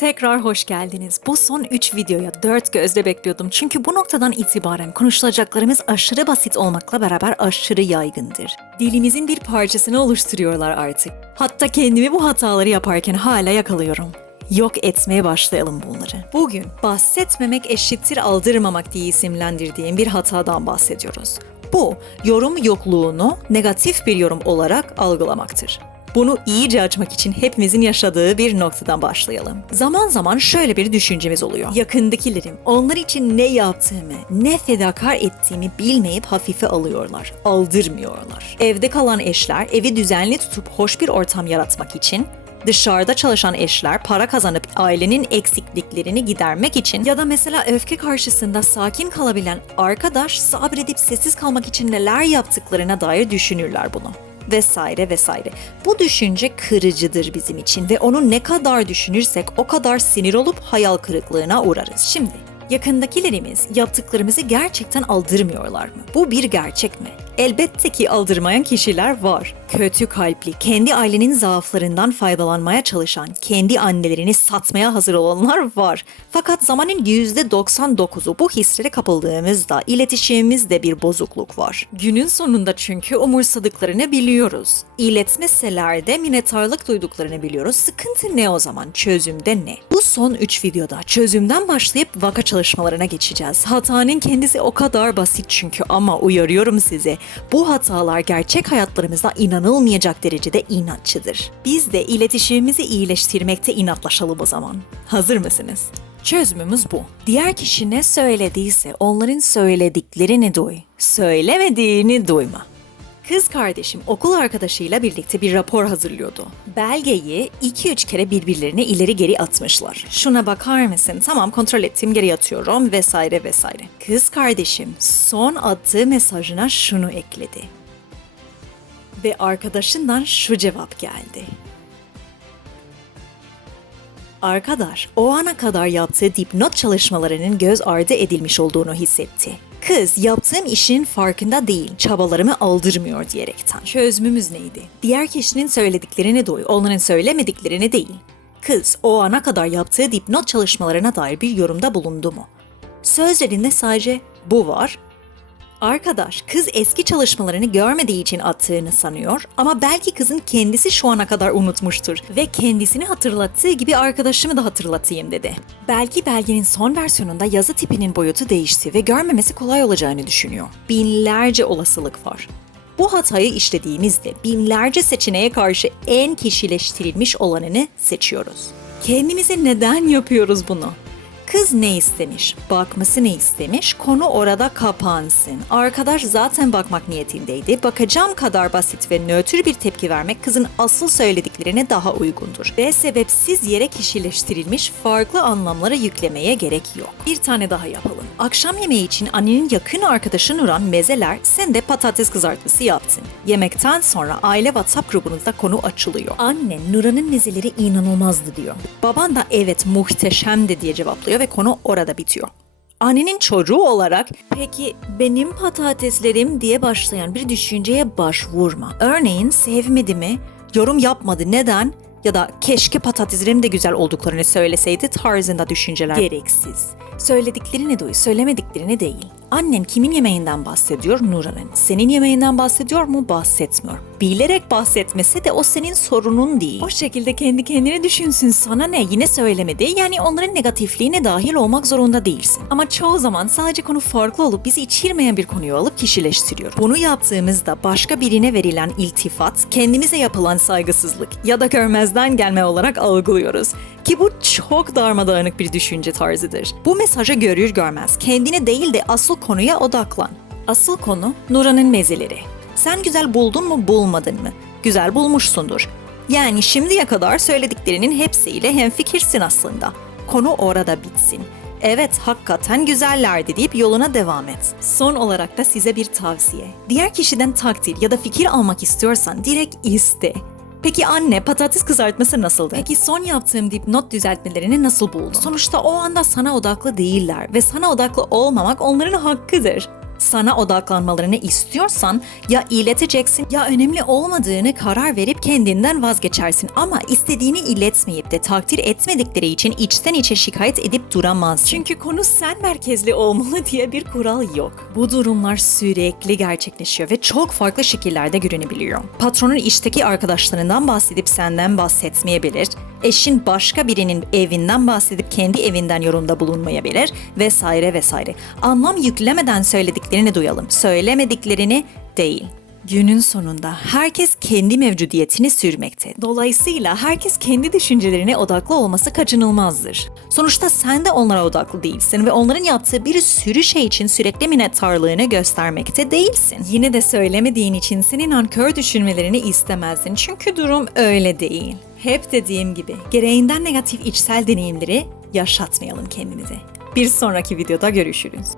Tekrar hoş geldiniz. Bu son 3 videoya dört gözle bekliyordum. Çünkü bu noktadan itibaren konuşulacaklarımız aşırı basit olmakla beraber aşırı yaygındır. Dilimizin bir parçasını oluşturuyorlar artık. Hatta kendimi bu hataları yaparken hala yakalıyorum. Yok etmeye başlayalım bunları. Bugün bahsetmemek eşittir aldırmamak diye isimlendirdiğim bir hatadan bahsediyoruz. Bu, yorum yokluğunu negatif bir yorum olarak algılamaktır. Bunu iyice açmak için hepimizin yaşadığı bir noktadan başlayalım. Zaman zaman şöyle bir düşüncemiz oluyor. Yakındakilerim onlar için ne yaptığımı, ne fedakar ettiğimi bilmeyip hafife alıyorlar, aldırmıyorlar. Evde kalan eşler evi düzenli tutup hoş bir ortam yaratmak için Dışarıda çalışan eşler para kazanıp ailenin eksikliklerini gidermek için ya da mesela öfke karşısında sakin kalabilen arkadaş sabredip sessiz kalmak için neler yaptıklarına dair düşünürler bunu vesaire vesaire. Bu düşünce kırıcıdır bizim için ve onu ne kadar düşünürsek o kadar sinir olup hayal kırıklığına uğrarız. Şimdi yakındakilerimiz yaptıklarımızı gerçekten aldırmıyorlar mı? Bu bir gerçek mi? Elbette ki aldırmayan kişiler var. Kötü kalpli, kendi ailenin zaaflarından faydalanmaya çalışan, kendi annelerini satmaya hazır olanlar var. Fakat zamanın %99'u bu hislere kapıldığımızda iletişimimizde bir bozukluk var. Günün sonunda çünkü umursadıklarını biliyoruz. İletmeseler de minnettarlık duyduklarını biliyoruz. Sıkıntı ne o zaman? Çözümde ne? Bu son 3 videoda çözümden başlayıp vaka çalışmalarına geçeceğiz. Hatanın kendisi o kadar basit çünkü ama uyarıyorum size. Bu hatalar gerçek hayatlarımızda inanılmayacak derecede inatçıdır. Biz de iletişimimizi iyileştirmekte inatlaşalım o zaman. Hazır mısınız? Çözümümüz bu. Diğer kişi ne söylediyse onların söylediklerini duy. Söylemediğini duyma. Kız kardeşim okul arkadaşıyla birlikte bir rapor hazırlıyordu. Belgeyi 2-3 kere birbirlerine ileri geri atmışlar. Şuna bakar mısın? Tamam kontrol ettim geri atıyorum vesaire vesaire. Kız kardeşim son attığı mesajına şunu ekledi. Ve arkadaşından şu cevap geldi. Arkadaş o ana kadar yaptığı dipnot çalışmalarının göz ardı edilmiş olduğunu hissetti. Kız yaptığım işin farkında değil, çabalarımı aldırmıyor diyerekten. Çözümümüz neydi? Diğer kişinin söylediklerini duy, onların söylemediklerini değil. Kız o ana kadar yaptığı dipnot çalışmalarına dair bir yorumda bulundu mu? Sözlerinde sadece bu var Arkadaş, kız eski çalışmalarını görmediği için attığını sanıyor ama belki kızın kendisi şu ana kadar unutmuştur ve kendisini hatırlattığı gibi arkadaşımı da hatırlatayım dedi. Belki belgenin son versiyonunda yazı tipinin boyutu değişti ve görmemesi kolay olacağını düşünüyor. Binlerce olasılık var. Bu hatayı işlediğimizde binlerce seçeneğe karşı en kişileştirilmiş olanını seçiyoruz. Kendimize neden yapıyoruz bunu? Kız ne istemiş, bakması ne istemiş, konu orada kapansın. Arkadaş zaten bakmak niyetindeydi. Bakacağım kadar basit ve nötr bir tepki vermek kızın asıl söylediklerine daha uygundur. Ve sebepsiz yere kişileştirilmiş farklı anlamlara yüklemeye gerek yok. Bir tane daha yapalım. Akşam yemeği için annenin yakın arkadaşı Nuran mezeler, sen de patates kızartması yaptın. Yemekten sonra aile WhatsApp grubunuzda konu açılıyor. Annen Nuran'ın mezeleri inanılmazdı diyor. Baban da evet muhteşemdi diye cevaplıyor ve konu orada bitiyor. Annenin çocuğu olarak peki benim patateslerim diye başlayan bir düşünceye başvurma. Örneğin sevmedi mi, yorum yapmadı neden ya da keşke patateslerim de güzel olduklarını söyleseydi tarzında düşünceler gereksiz. Söylediklerini duy, söylemediklerini değil. Annen kimin yemeğinden bahsediyor? Nuran'ın. Senin yemeğinden bahsediyor mu? Bahsetmiyor. Bilerek bahsetmese de o senin sorunun değil. O şekilde kendi kendine düşünsün sana ne? Yine söylemedi. Yani onların negatifliğine dahil olmak zorunda değilsin. Ama çoğu zaman sadece konu farklı olup bizi içirmeyen bir konuyu alıp kişileştiriyor. Bunu yaptığımızda başka birine verilen iltifat, kendimize yapılan saygısızlık ya da görmezden gelme olarak algılıyoruz. Ki bu çok darmadağınık bir düşünce tarzıdır. Bu mesajı görür görmez kendine değil de asıl konuya odaklan. Asıl konu Nura'nın mezeleri. Sen güzel buldun mu bulmadın mı? Güzel bulmuşsundur. Yani şimdiye kadar söylediklerinin hepsiyle hemfikirsin aslında. Konu orada bitsin. Evet hakikaten güzellerdi deyip yoluna devam et. Son olarak da size bir tavsiye. Diğer kişiden takdir ya da fikir almak istiyorsan direkt iste. Peki anne patates kızartması nasıldı? Peki son yaptığım dipnot düzeltmelerini nasıl buldun? Sonuçta o anda sana odaklı değiller ve sana odaklı olmamak onların hakkıdır. Sana odaklanmalarını istiyorsan ya ileteceksin ya önemli olmadığını karar verip kendinden vazgeçersin. Ama istediğini iletmeyip de takdir etmedikleri için içten içe şikayet edip duramazsın. Çünkü konu sen merkezli olmalı diye bir kural yok. Bu durumlar sürekli gerçekleşiyor ve çok farklı şekillerde görünebiliyor. Patronun işteki arkadaşlarından bahsedip senden bahsetmeyebilir. Eşin başka birinin evinden bahsedip kendi evinden yorumda bulunmayabilir vesaire vesaire. Anlam yüklemeden söylediklerini duyalım. Söylemediklerini değil. Günün sonunda herkes kendi mevcudiyetini sürmekte. Dolayısıyla herkes kendi düşüncelerine odaklı olması kaçınılmazdır. Sonuçta sen de onlara odaklı değilsin ve onların yaptığı bir sürü şey için sürekli minnettarlığını göstermekte değilsin. Yine de söylemediğin için senin nankör düşünmelerini istemezdin çünkü durum öyle değil. Hep dediğim gibi gereğinden negatif içsel deneyimleri yaşatmayalım kendimize. Bir sonraki videoda görüşürüz.